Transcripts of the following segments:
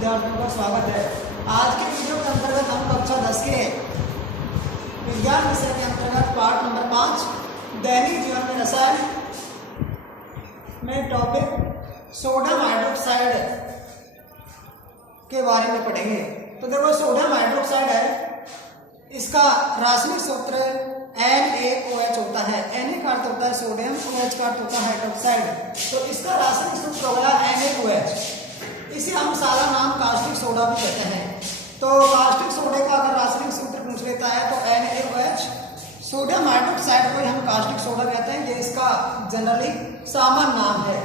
विद्यार्थियों का स्वागत है। आज के वीडियो के अंतर्गत हम कक्षा 10 के विज्ञान विषय के अंतर्गत पाठ नंबर 5 दैनिक जीवन में रसायन में टॉपिक सोडियम हाइड्रोक्साइड के बारे में पढ़ेंगे। तो देखो, सोडियम हाइड्रोक्साइड है, इसका रासायनिक सूत्र NaOH होता है। Na का अर्थ होता है सोडियम, OH का अर्थ होता है हाइड्रोक्साइड। तो इसका रासायनिक सूत्र हो गया NaOH। इसे हम सादा नाम कास्टिक सोडा भी कहते हैं। तो कास्टिक सोडे का अगर रासायनिक सूत्र पूछ लेता है तो NaOH। सोडियम हाइड्रोक्साइड को हम कास्टिक सोडा कहते हैं, ये इसका जनरली सामान्य नाम है।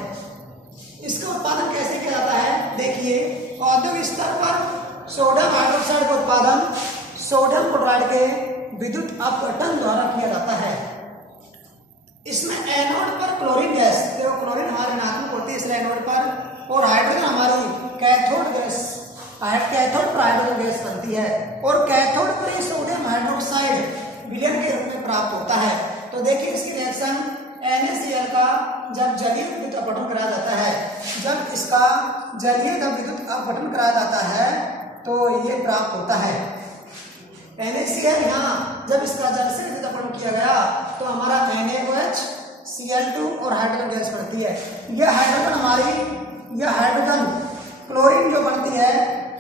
इसका उत्पादन कैसे किया जाता है? देखिए, औद्योगिक स्तर पर सोडियम हाइड्रोक्साइड का उत्पादन सोडियम क्लोराइड के विद्युत अपघटन द्वारा किया जाता है। इसमें एनोड पर क्लोरीन गैस, देखो क्लोरीन हमारी ऋणात्मक होती है इसलिए एनोड पर, और हाइड्रोजन हमारी कैथोड गैस, कैथोड पर हाइड्रोजन गैस बनती है, और कैथोड पर सोडियम हाइड्रोक्साइड विलयन के रूप में प्राप्त होता है। तो देखिए इसकी रिएक्शन NaCl का जब जलीय विद्युत अपघटन कराया जाता है, जब इसका जलीय विद्युत अपघटन कराया जाता है तो ये प्राप्त होता है NaCl। यहाँ जब इसका जल से विद्युत अपघटन किया गया तो हमारा NaOH, Cl2 और हाइड्रोजन गैस बनती है। यह हाइड्रोजन क्लोरीन जो बनती है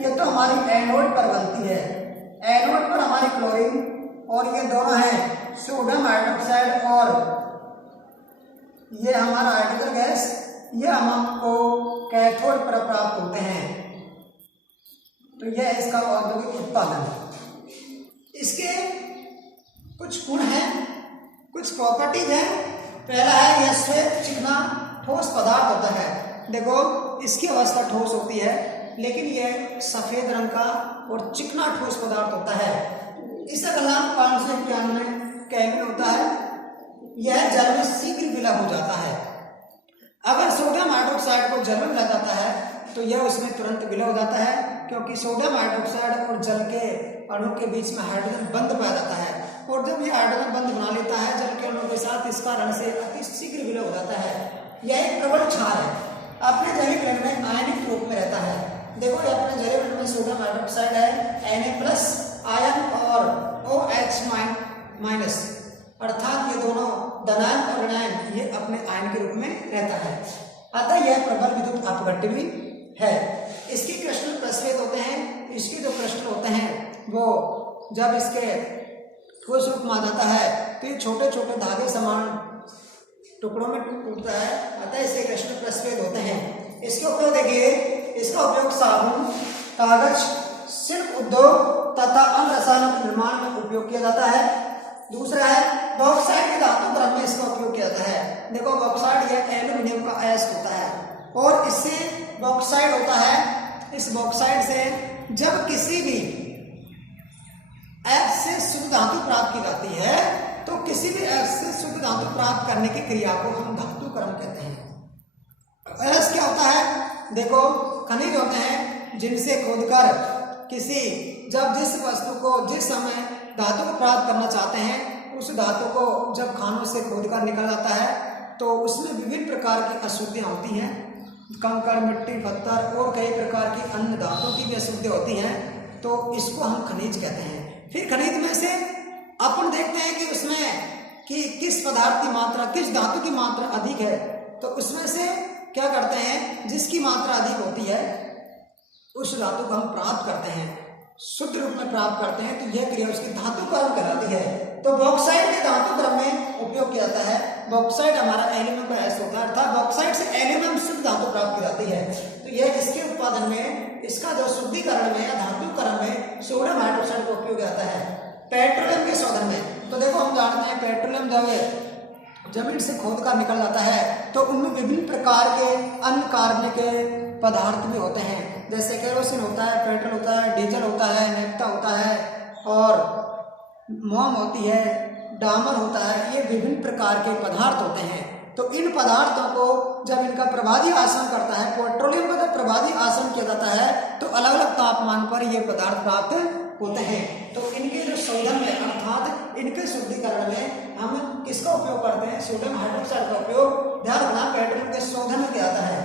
ये तो हमारी एनोड पर बनती है। एनोड पर हमारी क्लोरीन, और ये दोनों हैं सोडियम हाइड्रोक्साइड और ये हमारा हाइड्रोजन गैस, ये हमको कैथोड पर प्राप्त होते हैं। तो यह है इसका औद्योगिक उत्पादन। इसके कुछ गुण हैं, कुछ प्रॉपर्टीज हैं। पहला है यह श्वेत चिकना ठोस पदार्थ होता है। देखो, इसकी अवस्था ठोस होती है लेकिन यह सफेद रंग का और चिकना ठोस पदार्थ होता है। इसका गलनांक 591 केल्विन होता है। यह जल में शीघ्र विलय हो जाता है। अगर सोडियम हाइड्रोक्साइड को जल में मिलाया जाता है तो यह उसमें तुरंत विलय हो जाता है, क्योंकि सोडियम हाइड्रोक्साइड और जल के अणु के बीच में हाइड्रोजन बंध पाया जाता है, और जब यह हाइड्रोजन बंध बना लेता है जल के अणु के साथ, इस कारण से अति शीघ्र विलय हो जाता है। यह एक प्रबल क्षार है, अपने जलीय पिंड में आयनिक रूप में रहता है। देखो, ये अपने जलीय पिंड में सोडियम हाइड्रोक्साइड है, Na+ आयन और OH-, अर्थात ये दोनों धनायन और ऋणायन, ये अपने आयन के रूप में रहता है। अतः यह प्रबल विद्युत अपघट्य भी है। इसके क्रिस्टल प्रस्वेद होते हैं। इसके जो क्रिस्टल होते हैं वो जब इसके ठोस रूप में आ जाता है तो ये छोटे छोटे धागे समान टुकड़ों में टूटता है, अतः इसके क्रिस्टल प्रस्वेद होते हैं। इसके उपयोग देखिए, इसका उपयोग साबुन, कागज, शिल्प उद्योग तथा अन्य रसायनों के निर्माण में उपयोग किया जाता है। दूसरा है बॉक्साइड के धातु क्रम में इसका उपयोग किया जाता है। देखो, बॉक्साइड यह एल्यूमिनियम का अयस्क होता है और इससे बॉक्साइड होता है। इस बॉक्साइड से जब किसी भी अयस्क से शुद्ध धातु प्राप्त की जाती है तो किसी भी अयस्क से शुद्ध धातु प्राप्त करने की क्रिया को हम धातु क्रम कहते हैं। अयस्क क्या होता है? देखो, खनिज होते हैं जिनसे खोदकर जिस वस्तु को जिस समय धातु को प्राप्त करना चाहते हैं, उस धातु को जब खानों से खोदकर निकल जाता है तो उसमें विभिन्न प्रकार की अशुद्धियाँ होती हैं। कंकड़, मिट्टी, पत्थर और कई प्रकार की अन्य धातुओं की भी अशुद्धियाँ होती हैं, तो इसको हम खनिज कहते हैं। फिर खनिज में से अपन देखते हैं कि उसमें कि किस पदार्थ की मात्रा, किस धातु की मात्रा अधिक है, तो उसमें से क्या करते हैं, जिसकी मात्रा अधिक होती है उस धातु को हम प्राप्त करते हैं, शुद्ध रूप में प्राप्त करते हैं, तो यह क्रिया उसकी धातु क्रम कहलाती है। तो बॉक्साइड के धातु क्रम में उपयोग किया जाता है। बॉक्साइड हमारा एल्यूमिनियम का अयस्क होता है, अर्थात बॉक्साइड से एल्यूमिनियम शुद्ध धातु प्राप्त की जाती है। तो यह इसके उत्पादन में, इसका जो शुद्धिकरण में या धातु क्रम में सोडियम हाइड्रोक्साइड का उपयोग किया जाता है। पेट्रोलियम के शोधन में, तो देखो हम जानते हैं पेट्रोलियम जब जमीन से खोद कर निकल जाता है तो उनमें विभिन्न प्रकार के अन्य कार्बनिक पदार्थ भी होते हैं, जैसे केरोसिन होता है, पेट्रोल होता है, डीजल होता है, नेफ्था होता है और मोम होती है, डामर होता है। ये विभिन्न प्रकार के पदार्थ होते हैं। तो इन पदार्थों को जब इनका प्रभावी आसन करता है, पेट्रोलियम का जब प्रभावी आसन किया जाता है तो अलग अलग तापमान पर ये पदार्थ प्राप्त होते हैं। तो इनके जो शोधन में, अर्थात इनके शुद्धिकरण में हम किसका उपयोग करते हैं? सोडियम हाइड्रोक्साइड का उपयोग ध्यान रखना पेट्रोलियम के शोधन में किया जाता है।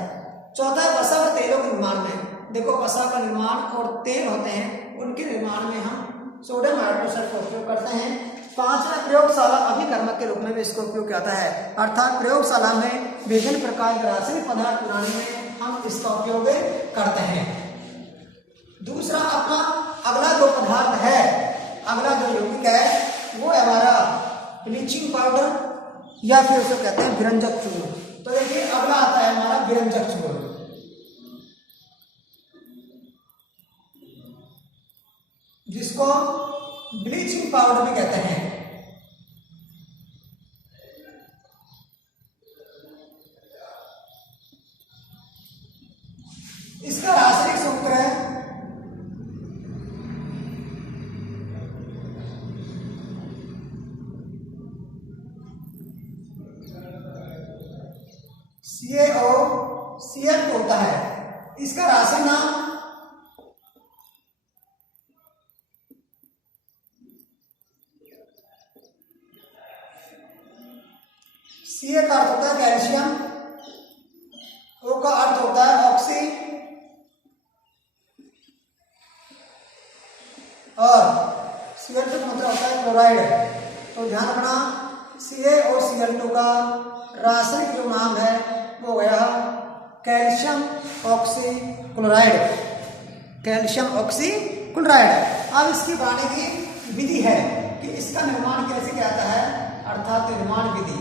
चौथा है वसा व तेलों के निर्माण में। देखो वसा का निर्माण और तेल होते हैं उनके निर्माण में हम सोडियम हाइड्रोक्साइड का उपयोग करते हैं। पांचवा प्रयोगशाला अभिकर्मक के रूप में भी इसका उपयोग किया जाता है, अर्थात प्रयोगशाला में विभिन्न प्रकार के रासायनिक पदार्थ बनाने में हम इसका उपयोग करते हैं। दूसरा अपना अगला जो पदार्थ है, अगला जो यौगिक है वो हमारा ब्लीचिंग पाउडर या फिर उसको कहते हैं विरंजक चूर्ण। तो देखिए अगला आता है हमारा विरंजक चूर्ण, जिसको ब्लीचिंग पाउडर भी कहते हैं। इसका रासायनिक सूत्र है CaCl होता है। इसका रासायनिक नाम Ca का अर्थ होता है कैल्शियम, O का अर्थ होता है ऑक्सी और Cl2 का मतलब होता है क्लोराइड। तो ध्यान रखना CaOCl2 का रासायनिक जो नाम है वो गया calcium oxy chloride, calcium oxy chloride. अब इसकी बनाने की विधि है कि इसका निर्माण कैसे किया जाता है, अर्थात निर्माण विधि।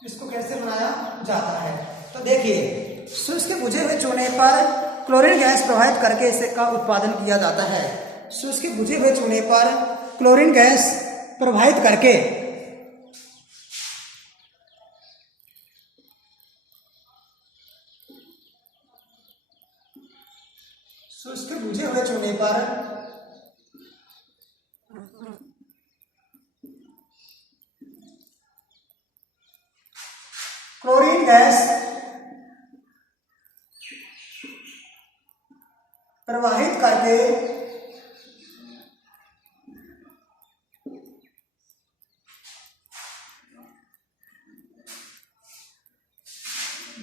इसको कैसे बनाया जाता है, तो देखिए शुष्क बुझे हुए चूने पर क्लोरीन गैस प्रवाहित करके इसका उत्पादन किया जाता है। शुष्क बुझे हुए चूने पर क्लोरीन गैस प्रवाहित करके शुष्क बुझे हुए चूने पर क्लोरीन गैस प्रवाहित करके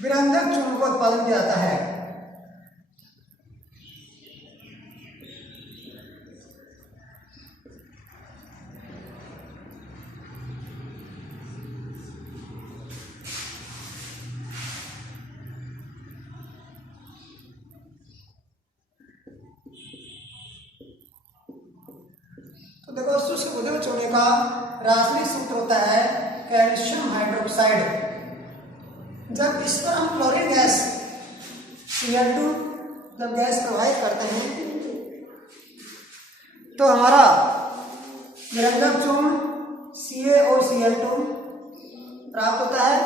विरंजक चूर्ण का उत्पादन किया जाता है। तो देखो शुष्क बुझे हुए चूने का रासायनिक सूत्र होता है कैल्शियम हाइड्रोक्साइड। जब इस पर हम क्लोरीन गैस Cl2 जब गैस प्रवाहित करते हैं तो हमारा विरंजक चूर्ण CaOCl2 प्राप्त होता है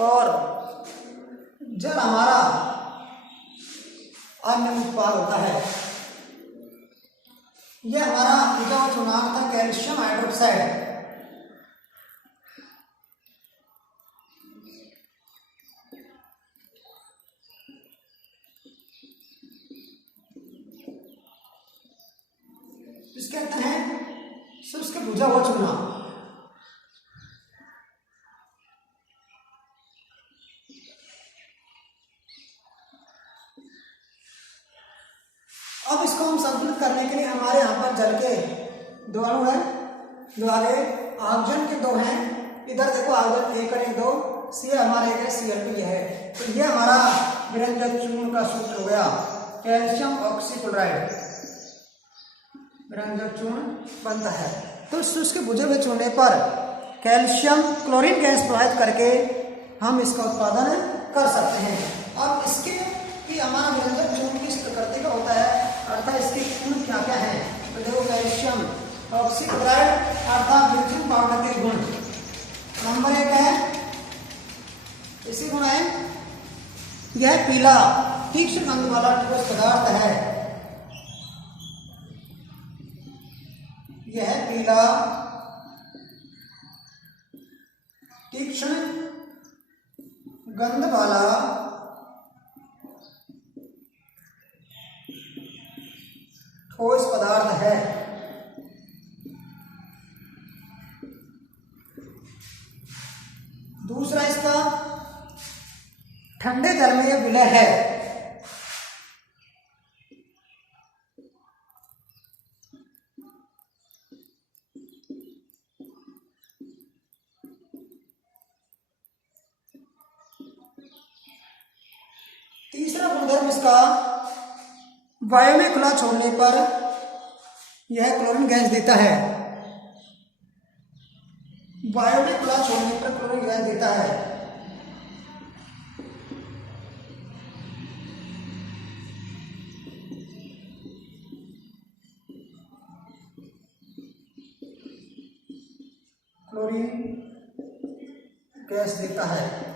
और जल हमारा अन्य उत्पाद होता है। यह हमारा जो चुनाव था कैल्शियम हाइड्रोक्साइड। इसके कहते हैं शुष्क बुझा हुआ चूना। अब इसको हम संतुलित करने के लिए हमारे यहाँ पर जल के दो अणु है, जो आगे ऑक्सीजन के दो हैं, इधर देखो ऑक्सीजन एक और एक दो, सी हमारे एक है Cl2 ये है। तो ये हमारा विरंजक चूर्ण का सूत्र हो गया कैल्शियम ऑक्सी क्लोराइड, विरंजक चूर्ण बनता है। तो शुष्क बुझे हुए चूने पर कैल्शियम क्लोरीन गैस प्रवाहित करके हम इसका उत्पादन कर सकते हैं। अब इसके कि हमारा विरंजक चूर्ण किस प्रकृति का होता है, अर्थात इसके गुण क्या क्या है, तो देखो कैल्शियम ऑक्सी क्लोराइड अर्थात ब्लीचिंग पाउडर के गुण नंबर 1 है, इसी गुण है यह पीला तीक्ष्ण गंध वाला ठोस पदार्थ है। यह पीला तीक्ष्ण गंध वाला ठोस पदार्थ है। दूसरा इसका ठंडे जल में यह विलय है। तीसरा गुणधर्म इसका, वायु में खुला छोड़ने पर यह क्लोरीन गैस देता है। वायु में खुला छोड़ने पर क्लोरीन गैस देता है। क्लोरीन गैस देता है।